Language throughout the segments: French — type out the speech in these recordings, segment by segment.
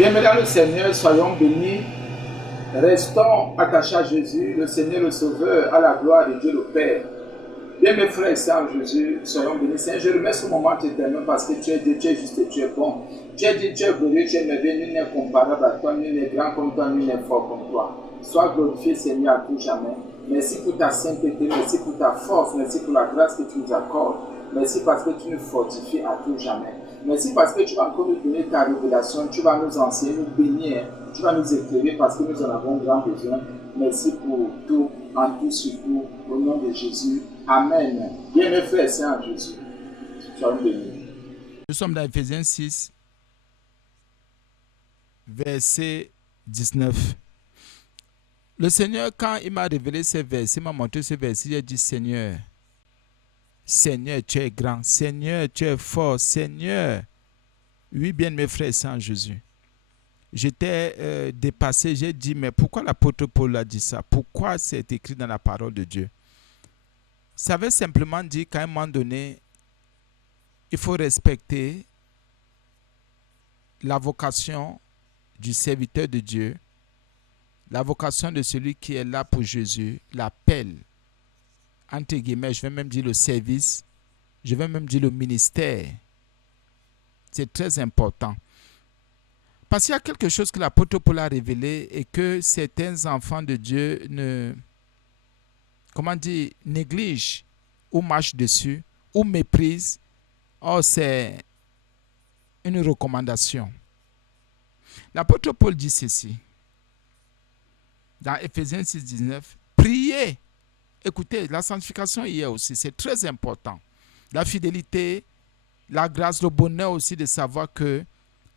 Bien-aimés dans le Seigneur, soyons bénis. Restons attachés à Jésus, le Seigneur le Sauveur, à la gloire de Dieu le Père. Bien mes frères et sœurs en Jésus, soyons bénis. Seigneur, je remets ce moment éternel parce que tu es Dieu, tu es juste et tu es bon. Tu es Dieu, tu es glorieux, tu es merveilleux, nul n'est comparable à toi, nul n'est grand comme toi, nul n'est fort comme toi. Sois glorifié, Seigneur, à tout jamais. Merci pour ta sainteté, merci pour ta force, merci pour la grâce que tu nous accordes. Merci parce que tu nous fortifies à tout jamais. Merci parce que tu vas encore nous donner ta révélation, tu vas nous enseigner, nous bénir, tu vas nous éclairer parce que nous en avons grand besoin. Merci pour tout, en tout, surtout, au nom de Jésus. Amen. Bien mes frères et sœurs en Jésus. Soyons bénis. Nous sommes dans Ephésiens 6, verset 19. Le Seigneur, quand il m'a révélé ces versets, il m'a montré ces versets, il a dit Seigneur, Seigneur, tu es grand, Seigneur, tu es fort, Seigneur. Oui, bien mes frères et sœurs en Jésus. J'étais dépassé, j'ai dit, mais pourquoi l'apôtre Paul a dit ça? Pourquoi c'est écrit dans la parole de Dieu? Ça veut simplement dire qu'à un moment donné, il faut respecter la vocation du serviteur de Dieu, la vocation de celui qui est là pour Jésus, l'appel, entre guillemets, je vais même dire le service, je vais même dire le ministère. C'est très important. Parce qu'il y a quelque chose que l'apôtre Paul a révélé et que certains enfants de Dieu négligent ou marchent dessus ou méprisent. Or, c'est une recommandation. L'apôtre Paul dit ceci dans Ephésiens 6, 19. Priez. Écoutez, la sanctification y est aussi, c'est très important. La fidélité, la grâce, le bonheur aussi de savoir que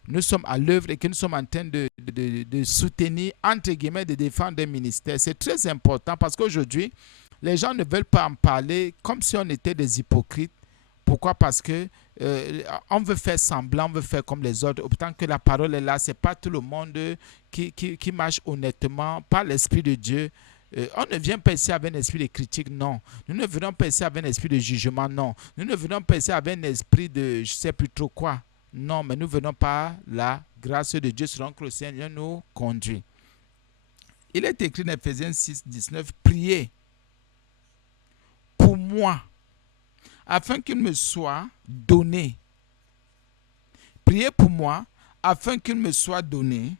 nous sommes à l'œuvre et que nous sommes en train de soutenir, entre guillemets, de défendre un ministère. C'est très important parce qu'aujourd'hui, les gens ne veulent pas en parler comme si on était des hypocrites. Pourquoi? Parce que on veut faire semblant, on veut faire comme les autres. Autant que la parole est là, ce n'est pas tout le monde qui marche honnêtement par l'Esprit de Dieu. On ne vient pas ici avec un esprit de critique, non. Nous ne venons pas ici avec un esprit de jugement, non. Nous ne venons pas ici avec un esprit de je ne sais plus trop quoi. Non, mais nous venons par la grâce de Dieu selon que le Seigneur nous conduit. Il est écrit dans Ephésiens 6, 19, priez pour moi, afin qu'il me soit donné. Priez pour moi, afin qu'il me soit donné,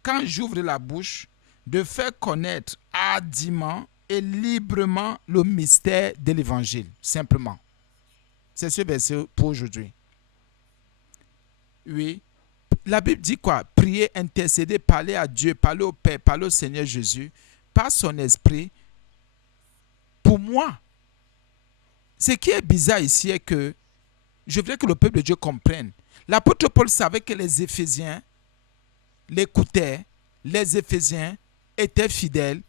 quand j'ouvre la bouche, de faire connaître hardiment et librement le mystère de l'évangile, simplement. C'est ce verset pour aujourd'hui. Oui. La Bible dit quoi? Prier, intercéder, parler à Dieu, parler au Père, parler au Seigneur Jésus, par son esprit. Pour moi, ce qui est bizarre ici est que je voudrais que le peuple de Dieu comprenne. L'apôtre Paul savait que les Éphésiens l'écoutaient, les Éphésiens étaient fidèles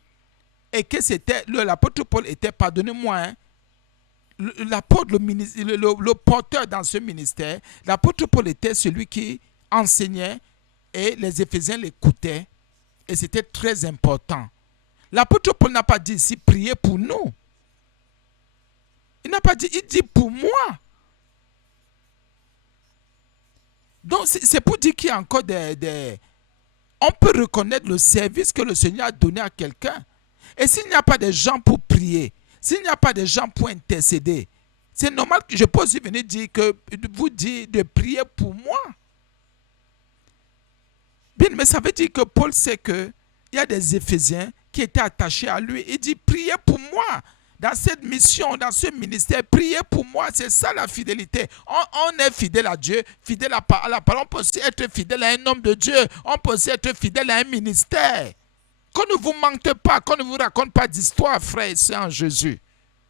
et que c'était l'apôtre Paul était, pardonnez-moi, hein, l'apôtre, le porteur dans ce ministère. L'apôtre Paul était celui qui enseignait et les Éphésiens l'écoutaient et c'était très important. L'apôtre Paul n'a pas dit ici priez pour nous. Il n'a pas dit, il dit pour moi. Donc c'est pour dire qu'il y a encore on peut reconnaître le service que le Seigneur a donné à quelqu'un. Et s'il n'y a pas de gens pour prier, s'il n'y a pas de gens pour intercéder, c'est normal que je peux aussi venir vous dire de prier pour moi. Bien, mais ça veut dire que Paul sait qu'il y a des Éphésiens qui étaient attachés à lui. Il dit, priez pour moi. Dans cette mission, dans ce ministère, priez pour moi. C'est ça la fidélité. On est fidèle à Dieu, fidèle à la parole. On peut aussi être fidèle à un homme de Dieu. On peut aussi être fidèle à un ministère. Qu'on ne vous mente pas, qu'on ne vous raconte pas d'histoire, frères et sœurs en Jésus.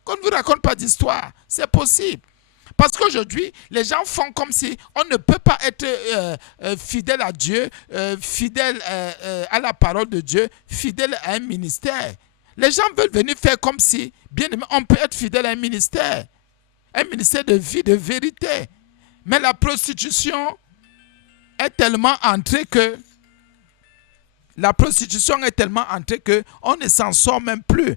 Qu'on ne vous raconte pas d'histoire. C'est possible. Parce qu'aujourd'hui, les gens font comme si on ne peut pas être fidèle à Dieu, fidèle à la parole de Dieu, fidèle à un ministère. Les gens veulent venir faire comme si, bien aimé, on peut être fidèle à un ministère de vie, de vérité. Mais la prostitution est tellement entrée que on ne s'en sort même plus.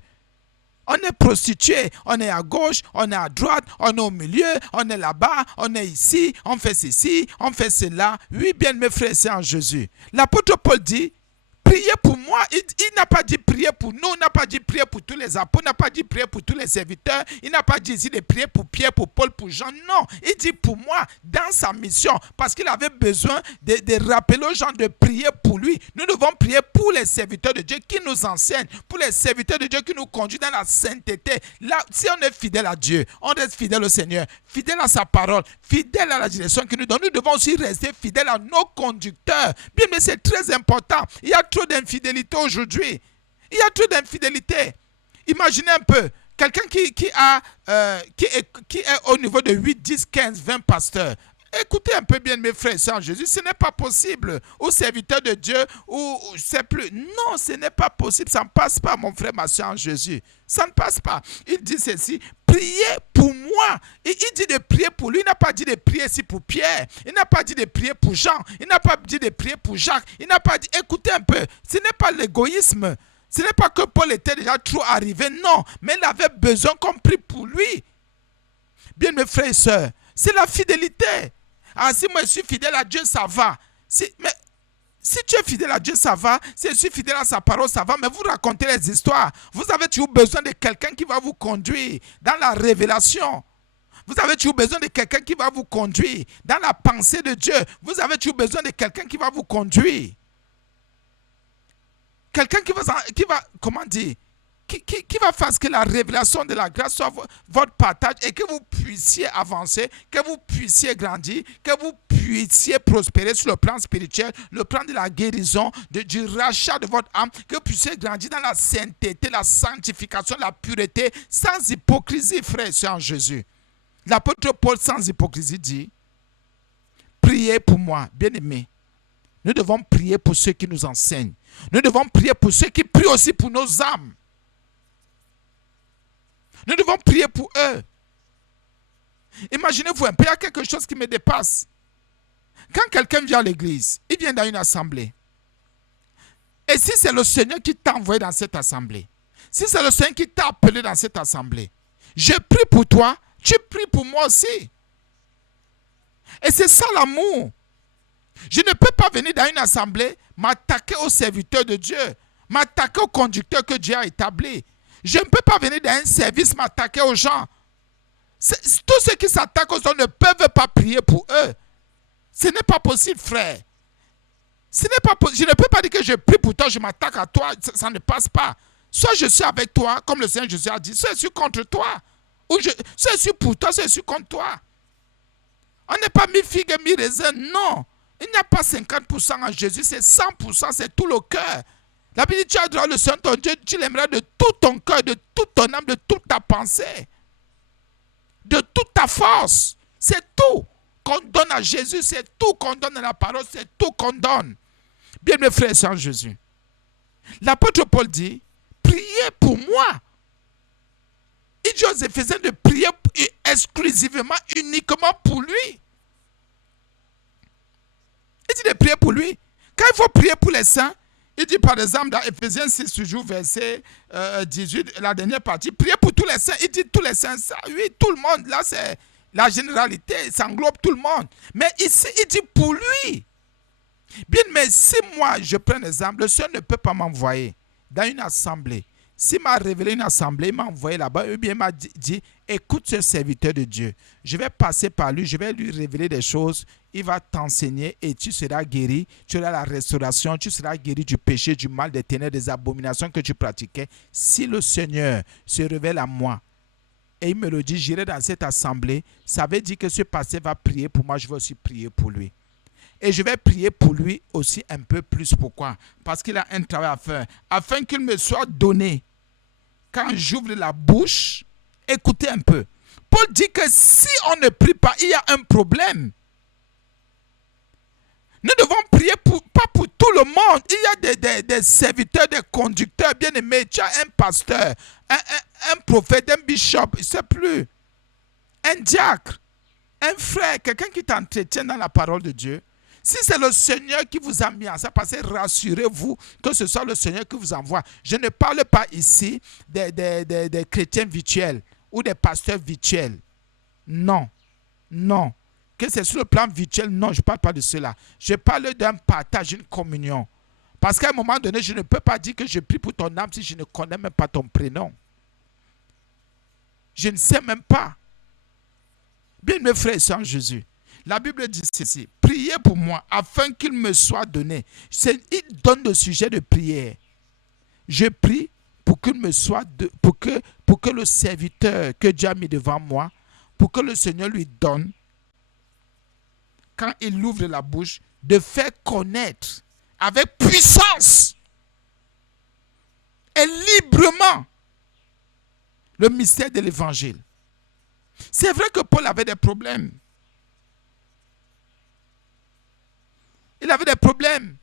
On est prostitué, on est à gauche, on est à droite, on est au milieu, on est là-bas, on est ici, on fait ceci, on fait cela. Oui, bien mes frères et sœurs en Jésus. L'apôtre Paul dit, priez pour moi. Il n'a pas dit prier pour nous, il n'a pas dit prier pour tous les apôtres, il n'a pas dit prier pour tous les serviteurs, il n'a pas dit ici de prier pour Pierre, pour Paul, pour Jean. Non, il dit pour moi dans sa mission parce qu'il avait besoin de rappeler aux gens de prier pour lui. Nous devons prier pour les serviteurs de Dieu qui nous enseignent, pour les serviteurs de Dieu qui nous conduisent dans la sainteté. Là, si on est fidèle à Dieu, on reste fidèle au Seigneur, fidèle à sa parole, fidèle à la direction qu'il nous donne. Nous devons aussi rester fidèles à nos conducteurs. Bien, mais c'est très important. Il y a trop d'infidélité aujourd'hui. Il y a trop d'infidélité. Imaginez un peu, quelqu'un qui est au niveau de 8, 10, 15, 20 pasteurs. Écoutez un peu bien mes frères et sœurs en Jésus, ce n'est pas possible. Ou serviteur de Dieu, ou je ne sais plus. Non, ce n'est pas possible. Ça ne passe pas, mon frère, ma sœur en Jésus. Ça ne passe pas. Il dit ceci, priez pour moi. Et il dit de prier pour lui. Il n'a pas dit de prier ici pour Pierre. Il n'a pas dit de prier pour Jean. Il n'a pas dit de prier pour Jacques. Il n'a pas dit, écoutez un peu, ce n'est pas l'égoïsme. Ce n'est pas que Paul était déjà trop arrivé, non. Mais il avait besoin qu'on prie pour lui. Bien, mes frères et sœurs, c'est la fidélité. Ah, si moi je suis fidèle à Dieu, ça va. Mais si tu es fidèle à Dieu, ça va. Si je suis fidèle à sa parole, ça va. Mais vous racontez les histoires. Vous avez toujours besoin de quelqu'un qui va vous conduire dans la révélation. Vous avez toujours besoin de quelqu'un qui va vous conduire dans la pensée de Dieu. Vous avez toujours besoin de quelqu'un qui va vous conduire. Quelqu'un qui va, comment dire, qui va faire que la révélation de la grâce soit votre partage et que vous puissiez avancer, que vous puissiez grandir, que vous puissiez prospérer sur le plan spirituel, le plan de la guérison, du rachat de votre âme, que vous puissiez grandir dans la sainteté, la sanctification, la pureté, sans hypocrisie, frères et sœurs en Jésus. L'apôtre Paul, sans hypocrisie, dit, priez pour moi, bien-aimés. Nous devons prier pour ceux qui nous enseignent. Nous devons prier pour ceux qui prient aussi pour nos âmes. Nous devons prier pour eux. Imaginez-vous un peu, il y a quelque chose qui me dépasse. Quand quelqu'un vient à l'église, il vient dans une assemblée. Et si c'est le Seigneur qui t'a envoyé dans cette assemblée, si c'est le Seigneur qui t'a appelé dans cette assemblée, je prie pour toi, tu pries pour moi aussi. Et c'est ça l'amour. Je ne peux pas venir dans une assemblée, m'attaquer aux serviteurs de Dieu, m'attaquer aux conducteurs que Dieu a établis. Je ne peux pas venir dans un service m'attaquer aux gens. Tous ceux qui s'attaquent aux gens ne peuvent pas prier pour eux. Ce n'est pas possible, frère. Ce n'est pas possible. Je ne peux pas dire que je prie pour toi, je m'attaque à toi. Ça ne passe pas. Soit je suis avec toi, comme le Seigneur Jésus a dit, soit je suis contre toi. Ou soit je suis pour toi, soit je suis contre toi. On n'est pas mi-figue et mi-raisin, non. Il n'y a pas 50% en Jésus, c'est 100%, c'est tout le cœur. La Bible dit, tu adoreras le Seigneur ton Dieu, tu l'aimeras de tout ton cœur, de toute ton âme, de toute ta pensée, de toute ta force. C'est tout qu'on donne à Jésus, c'est tout qu'on donne à la parole, c'est tout qu'on donne. Bien mes frères et sœurs en Jésus. L'apôtre Paul dit, priez pour moi. Il dit aux Éphésiens de prier exclusivement, uniquement pour lui. Il dit de prier pour lui. Quand il faut prier pour les saints, il dit par exemple dans Éphésiens 6, toujours verset 18, la dernière partie, priez pour tous les saints. Il dit tous les saints, ça, oui, tout le monde. Là, c'est la généralité, ça englobe tout le monde. Mais ici, il dit pour lui. Bien, mais si moi, je prends un exemple, le Seigneur ne peut pas m'envoyer dans une assemblée. S'il m'a révélé une assemblée, il m'a envoyé là-bas, ou bien il m'a dit, écoute ce serviteur de Dieu. Je vais passer par lui, je vais lui révéler des choses. Il va t'enseigner et tu seras guéri. Tu auras la restauration, tu seras guéri du péché, du mal, des ténèbres, des abominations que tu pratiquais. Si le Seigneur se révèle à moi et il me le dit, j'irai dans cette assemblée, ça veut dire que ce pasteur va prier pour moi, je vais aussi prier pour lui. Et je vais prier pour lui aussi un peu plus. Pourquoi? Parce qu'il a un travail à faire. Afin qu'il me soit donné. Quand j'ouvre la bouche, écoutez un peu. Paul dit que si on ne prie pas, il y a un problème. Nous devons prier pas pour tout le monde. Il y a des serviteurs, des conducteurs bien-aimés. Tu as un pasteur, un prophète, un bishop, je ne sais plus. Un diacre, un frère, quelqu'un qui t'entretient dans la parole de Dieu. Si c'est le Seigneur qui vous a mis en ça, parce que rassurez-vous que ce soit le Seigneur qui vous envoie. Je ne parle pas ici des chrétiens virtuels ou des pasteurs virtuels. Non, non. Que c'est sur le plan virtuel, non, je ne parle pas de cela. Je parle d'un partage, une communion. Parce qu'à un moment donné, je ne peux pas dire que je prie pour ton âme si je ne connais même pas ton prénom. Je ne sais même pas. Bien, mes frères et sœurs en Jésus, la Bible dit ceci: priez pour moi afin qu'il me soit donné. Il donne le sujet de prière. Je prie pour qu'il me soit pour que le serviteur que Dieu a mis devant moi, pour que le Seigneur lui donne, quand il ouvre la bouche, de faire connaître avec puissance et librement le mystère de l'évangile. C'est vrai que Paul avait des problèmes. Il avait des problèmes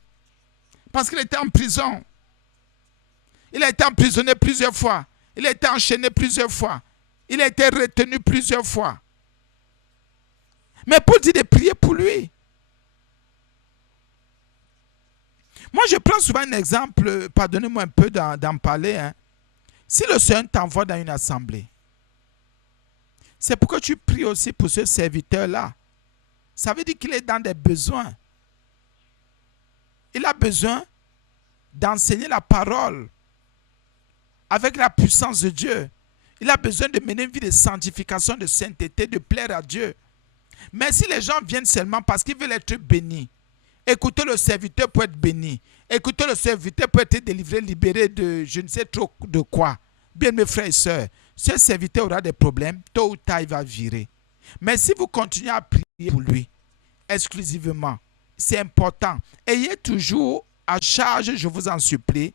parce qu'il était en prison. Il a été emprisonné plusieurs fois. Il a été enchaîné plusieurs fois. Il a été retenu plusieurs fois. Mais Paul dit de prier pour lui. Moi, je prends souvent un exemple, pardonnez-moi un peu d'en parler. Hein. Si le Seigneur t'envoie dans une assemblée, c'est pour que tu pries aussi pour ce serviteur-là. Ça veut dire qu'il est dans des besoins. Il a besoin d'enseigner la parole avec la puissance de Dieu. Il a besoin de mener une vie de sanctification, de sainteté, de plaire à Dieu. Mais si les gens viennent seulement parce qu'ils veulent être bénis, écoutez le serviteur pour être béni. Écoutez le serviteur pour être délivré, libéré de je ne sais trop de quoi. Bien mes frères et sœurs, ce serviteur aura des problèmes, tôt ou tard il va virer. Mais si vous continuez à prier pour lui, exclusivement, c'est important. Ayez toujours à charge, je vous en supplie,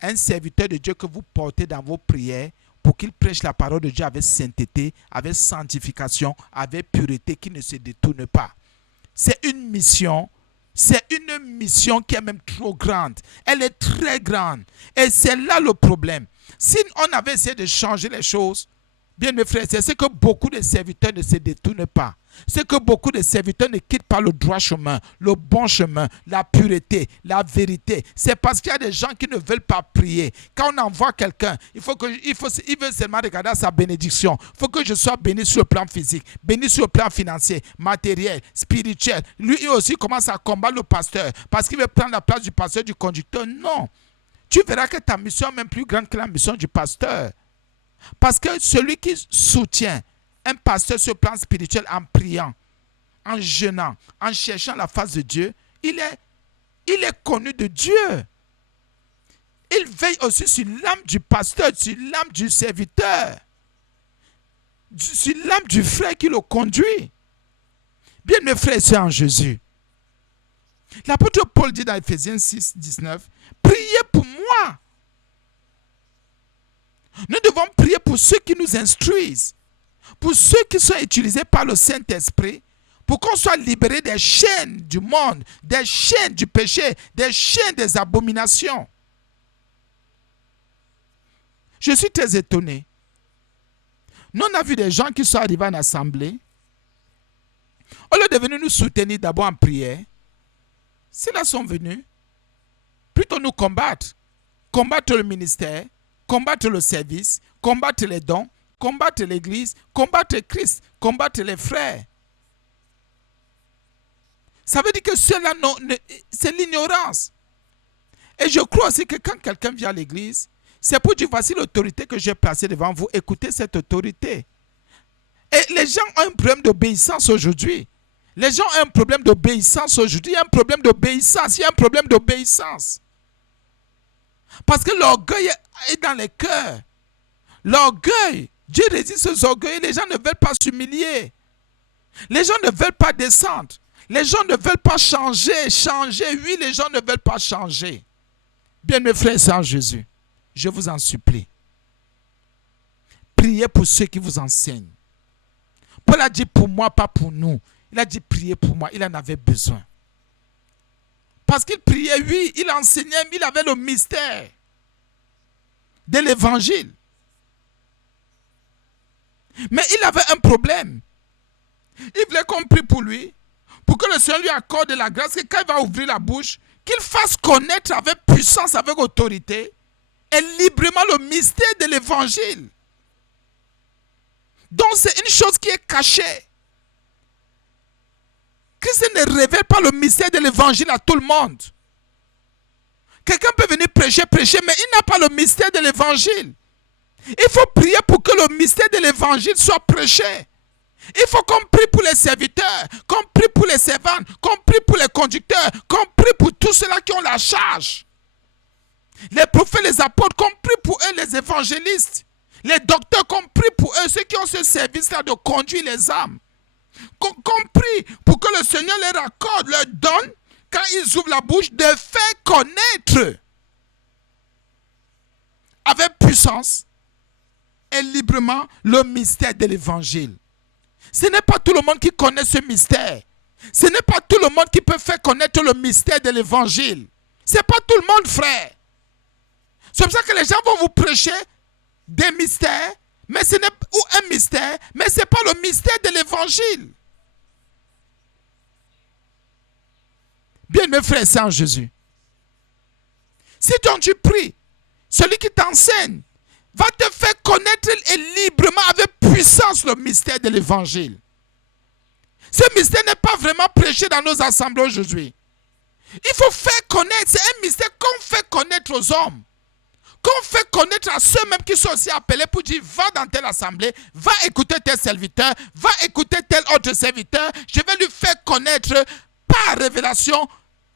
un serviteur de Dieu que vous portez dans vos prières pour qu'il prêche la parole de Dieu avec sainteté, avec sanctification, avec pureté, qui ne se détourne pas. C'est une mission qui est même trop grande. Elle est très grande. Et c'est là le problème. Si on avait essayé de changer les choses, bien mes frères, c'est que beaucoup de serviteurs ne se détournent pas. C'est que beaucoup de serviteurs ne quittent pas le droit chemin, le bon chemin, la pureté, la vérité. C'est parce qu'il y a des gens qui ne veulent pas prier. Quand on envoie quelqu'un, il veut seulement regarder sa bénédiction. Il faut que je sois béni sur le plan physique, béni sur le plan financier, matériel, spirituel. Lui aussi commence à combattre le pasteur parce qu'il veut prendre la place du pasteur, du conducteur. Non. Tu verras que ta mission est même plus grande que la mission du pasteur. Parce que celui qui soutient un pasteur sur le plan spirituel en priant, en jeûnant, en cherchant la face de Dieu, il est connu de Dieu. Il veille aussi sur l'âme du pasteur, sur l'âme du serviteur, sur l'âme du frère qui le conduit. Bien mes frères et sœurs en Jésus. L'apôtre Paul dit dans Ephésiens 6, 19, « Priez pour moi. » Nous devons prier pour ceux qui nous instruisent, pour ceux qui sont utilisés par le Saint-Esprit, pour qu'on soit libéré des chaînes du monde, des chaînes du péché, des chaînes des abominations. Je suis très étonné. Nous, on a vu des gens qui sont arrivés en assemblée. Au lieu de venir nous soutenir d'abord en prière, ceux-là sont venus plutôt nous combattre. Combattre le ministère, combattre le service, combattre les dons, combattre l'Église, combattre Christ, combattre les frères. Ça veut dire que cela, c'est l'ignorance. Et je crois aussi que quand quelqu'un vient à l'Église, c'est pour dire, voici l'autorité que j'ai placée devant vous, écoutez cette autorité. Et les gens ont un problème d'obéissance aujourd'hui. Les gens ont un problème d'obéissance aujourd'hui. Il y a un problème d'obéissance. Il y a un problème d'obéissance. Parce que l'orgueil est dans les cœurs. L'orgueil, Dieu résiste aux orgueils. Les gens ne veulent pas s'humilier. Les gens ne veulent pas descendre. Les gens ne veulent pas changer. Oui, les gens ne veulent pas changer. Bien mes frères et sœurs en Jésus, je vous en supplie. Priez pour ceux qui vous enseignent. Paul a dit pour moi, pas pour nous. Il a dit priez pour moi. Il en avait besoin. Parce qu'il priait, oui, il enseignait, mais il avait le mystère de l'évangile. Mais il avait un problème. Il voulait qu'on prie pour lui, pour que le Seigneur lui accorde la grâce, que quand il va ouvrir la bouche, qu'il fasse connaître avec puissance, avec autorité, et librement le mystère de l'évangile. Donc c'est une chose qui est cachée. Christ ne révèle pas le mystère de l'évangile à tout le monde. Quelqu'un peut venir prêcher, mais il n'a pas le mystère de l'évangile. Il faut prier pour que le mystère de l'évangile soit prêché. Il faut qu'on prie pour les serviteurs, qu'on prie pour les servantes, qu'on prie pour les conducteurs, qu'on prie pour tous ceux-là qui ont la charge. Les prophètes, les apôtres, qu'on prie pour eux, les évangélistes. Les docteurs, qu'on prie pour eux, ceux qui ont ce service-là de conduire les âmes. Qu'on prie pour que le Seigneur leur accorde, leur donne, quand ils ouvrent la bouche, de faire connaître avec puissance et librement le mystère de l'évangile. Ce n'est pas tout le monde qui connaît ce mystère. Ce n'est pas tout le monde qui peut faire connaître le mystère de l'évangile. Ce n'est pas tout le monde, frère. C'est pour ça que les gens vont vous prêcher des mystères, mais ce n'est ou un mystère, mais ce n'est pas le mystère de l'évangile. Bien, mes frères, c'est en Jésus. Si donc tu pries, celui qui t'enseigne va te faire connaître et librement, avec puissance, le mystère de l'évangile. Ce mystère n'est pas vraiment prêché dans nos assemblées aujourd'hui. Il faut faire connaître, c'est un mystère qu'on fait connaître aux hommes. Qu'on fait connaître à ceux-mêmes qui sont aussi appelés pour dire, va dans telle assemblée, va écouter tel serviteur, va écouter tel autre serviteur, je vais lui faire connaître par révélation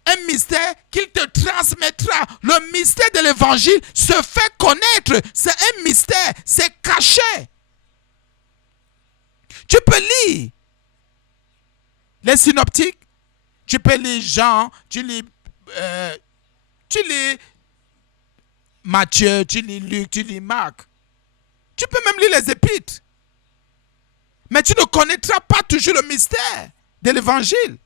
un mystère qu'il te transmettra. Le mystère de l'évangile se fait connaître. C'est un mystère, c'est caché. Tu peux lire les synoptiques, tu peux lire Jean, tu lis Matthieu, tu lis Luc, tu lis Marc. Tu peux même lire les épîtres. Mais tu ne connaîtras pas toujours le mystère de l'évangile.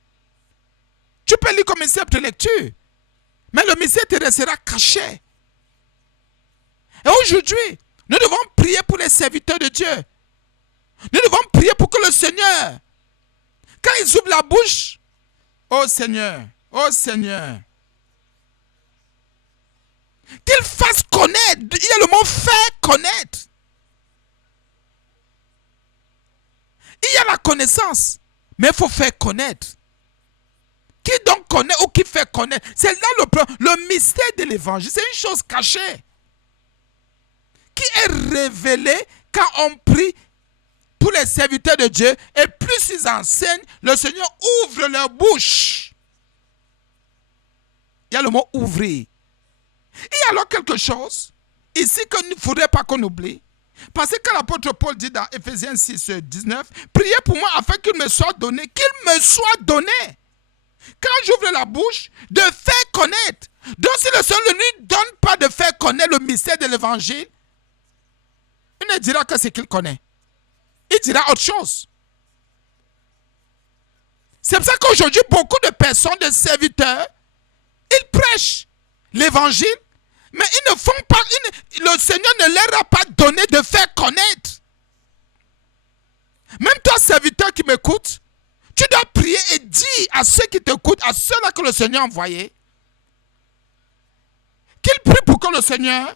Tu peux lire comme un simple lecture, mais le mystère te restera caché. Et aujourd'hui, nous devons prier pour les serviteurs de Dieu. Nous devons prier pour que le Seigneur, quand ils ouvrent la bouche, oh Seigneur, qu'il fasse connaître. Il y a le mot faire connaître. Il y a la connaissance, mais il faut faire connaître. Qui donc connaît ou qui fait connaître? C'est là le mystère de l'évangile. C'est une chose cachée qui est révélée quand on prie pour les serviteurs de Dieu. Et plus ils enseignent, le Seigneur ouvre leur bouche. Il y a le mot ouvrir. Il y a alors quelque chose ici qu'il ne faudrait pas qu'on oublie. Parce que quand l'apôtre Paul dit dans Ephésiens 6, 19, priez pour moi afin qu'il me soit donné, quand j'ouvre la bouche, de faire connaître. Donc si le Seigneur ne lui donne pas de faire connaître le mystère de l'évangile, il ne dira que ce qu'il connaît. Il dira autre chose. C'est pour ça qu'aujourd'hui, beaucoup de personnes, de serviteurs, ils prêchent l'évangile, mais ils ne font pas, le Seigneur ne leur a pas donné de faire connaître. Même toi, serviteur qui m'écoute, tu dois prier et dire à ceux qui t'écoutent, à ceux-là que le Seigneur a envoyés, qu'ils prient pour que le Seigneur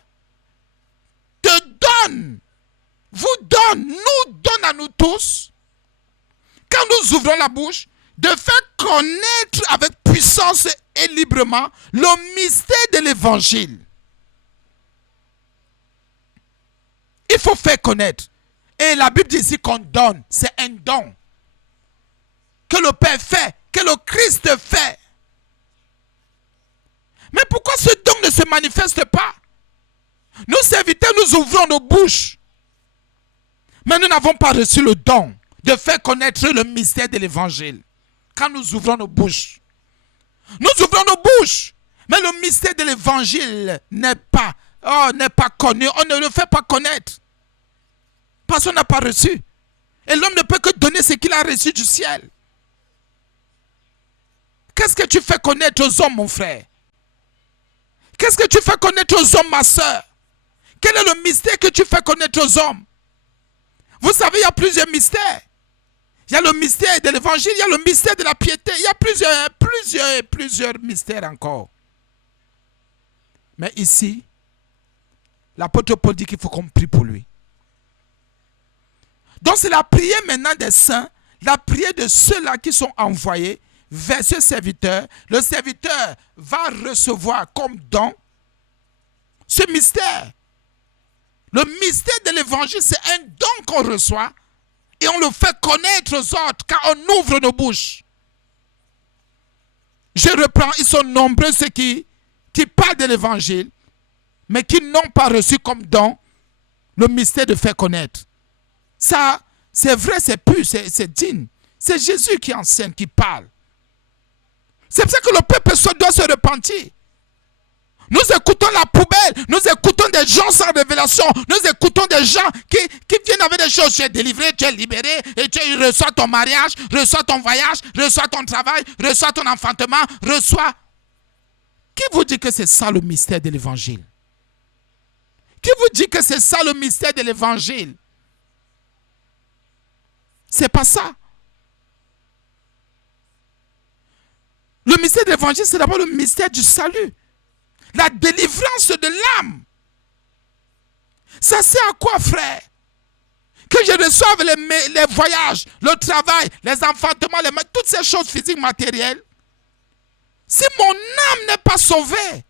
te donne, nous donne à nous tous, quand nous ouvrons la bouche, de faire connaître avec puissance et librement le mystère de l'évangile. Il faut faire connaître. Et la Bible dit ici qu'on donne, c'est un don. Que le Père fait, que le Christ fait. Mais pourquoi ce don ne se manifeste pas? Nous, serviteurs, nous ouvrons nos bouches. Mais nous n'avons pas reçu le don de faire connaître le mystère de l'évangile. Quand nous ouvrons nos bouches. Nous ouvrons nos bouches. Mais le mystère de l'évangile n'est pas connu. On ne le fait pas connaître. Parce qu'on n'a pas reçu. Et l'homme ne peut que donner ce qu'il a reçu du ciel. Qu'est-ce que tu fais connaître aux hommes, mon frère? Qu'est-ce que tu fais connaître aux hommes, ma soeur? Quel est le mystère que tu fais connaître aux hommes? Vous savez, il y a plusieurs mystères. Il y a le mystère de l'évangile, il y a le mystère de la piété. Il y a plusieurs mystères encore. Mais ici, l'apôtre Paul dit qu'il faut qu'on prie pour lui. Donc c'est la prière maintenant des saints, la prière de ceux-là qui sont envoyés vers ce serviteur. Le serviteur va recevoir comme don ce mystère. Le mystère de l'évangile, c'est un don qu'on reçoit et on le fait connaître aux autres quand on ouvre nos bouches. Je reprends, ils sont nombreux ceux qui parlent de l'évangile, mais qui n'ont pas reçu comme don le mystère de faire connaître. Ça, c'est vrai, c'est pur, c'est digne. C'est Jésus qui enseigne, qui parle. C'est pour ça que le peuple doit se repentir. Nous écoutons la poubelle, nous écoutons des gens sans révélation, nous écoutons des gens qui viennent avec des choses. Tu es délivré, tu es libéré, et tu reçois ton mariage, reçois ton voyage, reçois ton travail, reçois ton enfantement, reçois. Qui vous dit que c'est ça le mystère de l'évangile? Qui vous dit que c'est ça le mystère de l'évangile? C'est pas ça. Le mystère de l'évangile, c'est d'abord le mystère du salut. La délivrance de l'âme. Ça sert à quoi, frère? Que je reçoive les voyages, le travail, les enfantements, toutes ces choses physiques, matérielles. Si mon âme n'est pas sauvée,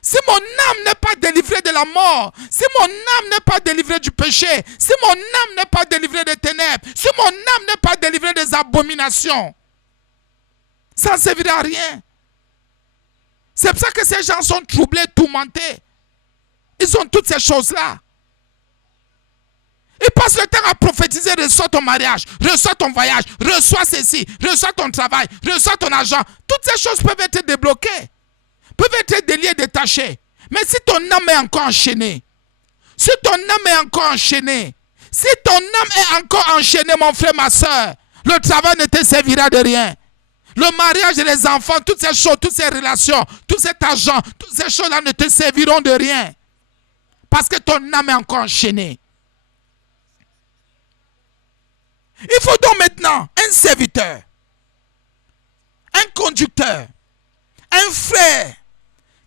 si mon âme n'est pas délivrée de la mort, si mon âme n'est pas délivrée du péché, si mon âme n'est pas délivrée des ténèbres, si mon âme n'est pas délivrée des abominations, ça ne servira à rien. C'est pour ça que ces gens sont troublés, tourmentés. Ils ont toutes ces choses-là. Ils passent le temps à prophétiser, reçois ton mariage, reçois ton voyage, reçois ceci, reçois ton travail, reçois ton argent. Toutes ces choses peuvent être débloquées, peuvent être déliées, détachées. Mais si ton âme est encore enchaînée, si ton âme est encore enchaînée, si ton âme est encore enchaînée, mon frère, ma soeur, le travail ne te servira de rien. Le mariage et les enfants, toutes ces choses, toutes ces relations, tout cet argent, toutes ces choses-là ne te serviront de rien. Parce que ton âme est encore enchaînée. Il faut donc maintenant un serviteur, un conducteur, un frère,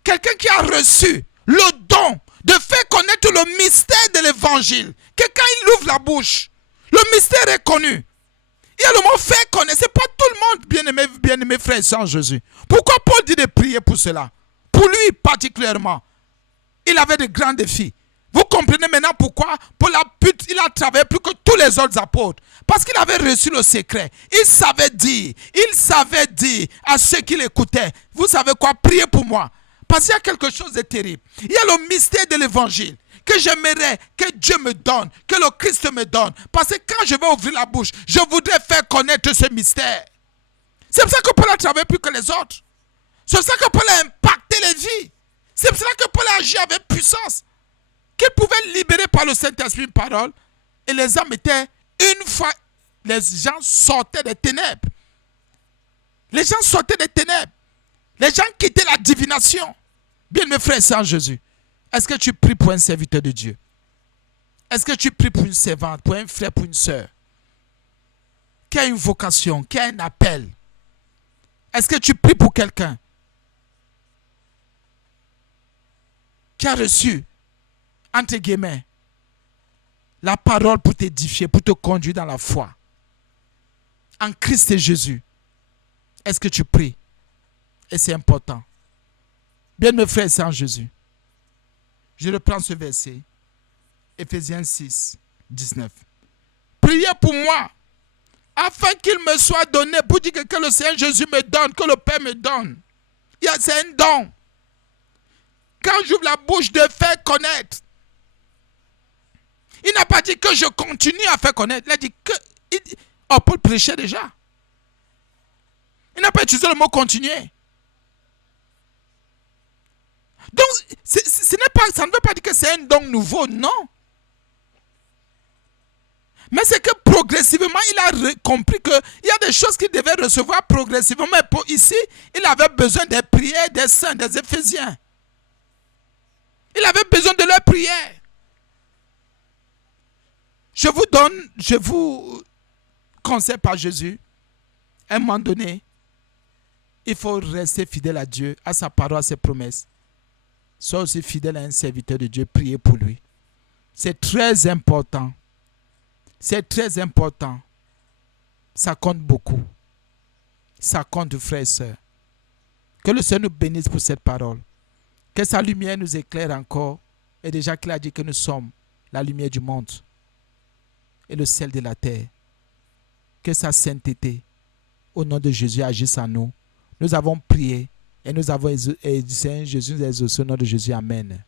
quelqu'un qui a reçu le don de faire connaître le mystère de l'évangile. Que quand il ouvre la bouche, le mystère est connu. Il y a le mot faire connaître. Ce n'est pas tout le monde, bien-aimé frère et sœur en Jésus. Pourquoi Paul dit de prier pour cela? Pour lui particulièrement. Il avait de grands défis. Vous comprenez maintenant pourquoi Paul il a travaillé plus que tous les autres apôtres. Parce qu'il avait reçu le secret. Il savait dire à ceux qui l'écoutaient, vous savez quoi, priez pour moi. Parce qu'il y a quelque chose de terrible. Il y a le mystère de l'évangile que j'aimerais que Dieu me donne, que le Christ me donne. Parce que quand je vais ouvrir la bouche, je voudrais faire connaître ce mystère. C'est pour ça que Paul a travaillé plus que les autres. C'est pour ça que Paul a impacté les vies. C'est pour ça que Paul a agi avec puissance. Qu'il pouvait libérer par le Saint-Esprit une parole. Et les âmes étaient, une fois, les gens sortaient des ténèbres. Les gens sortaient des ténèbres. Les gens quittaient la divination. Bien, mes frères et sœurs en Jésus. Est-ce que tu pries pour un serviteur de Dieu? Est-ce que tu pries pour une servante, pour un frère, pour une sœur qui a une vocation, qui a un appel? Est-ce que tu pries pour quelqu'un qui a reçu, entre guillemets, la parole pour t'édifier, pour te conduire dans la foi en Christ et Jésus? Est-ce que tu pries? Et c'est important. Bien, mes frères et sœurs en Jésus. Je reprends ce verset. Éphésiens 6, 19. Priez pour moi, afin qu'il me soit donné, pour dire que le Seigneur Jésus me donne, que le Père me donne. C'est un don. Quand j'ouvre la bouche, de faire connaître. Il n'a pas dit que je continue à faire connaître. Il a dit que... Paul prêchait déjà. Il n'a pas utilisé le mot continuer. Donc, ça ne veut pas dire que c'est un don nouveau, non. Mais c'est que progressivement, il a compris qu'il y a des choses qu'il devait recevoir progressivement. Mais pour ici, il avait besoin des prières des saints, des Éphésiens. Il avait besoin de leurs prières. Je vous conseil par Jésus, à un moment donné, il faut rester fidèle à Dieu, à sa parole, à ses promesses. Sois aussi fidèle à un serviteur de Dieu, priez pour lui. C'est très important. C'est très important. Ça compte beaucoup. Ça compte, frères et sœurs. Que le Seigneur nous bénisse pour cette parole. Que sa lumière nous éclaire encore. Et déjà qu'il a dit que nous sommes la lumière du monde et le sel de la terre. Que sa sainteté, au nom de Jésus, agisse en nous. Nous avons prié et nous avons Seigneur Jésus nous a exaucé au nom de Jésus. Amen.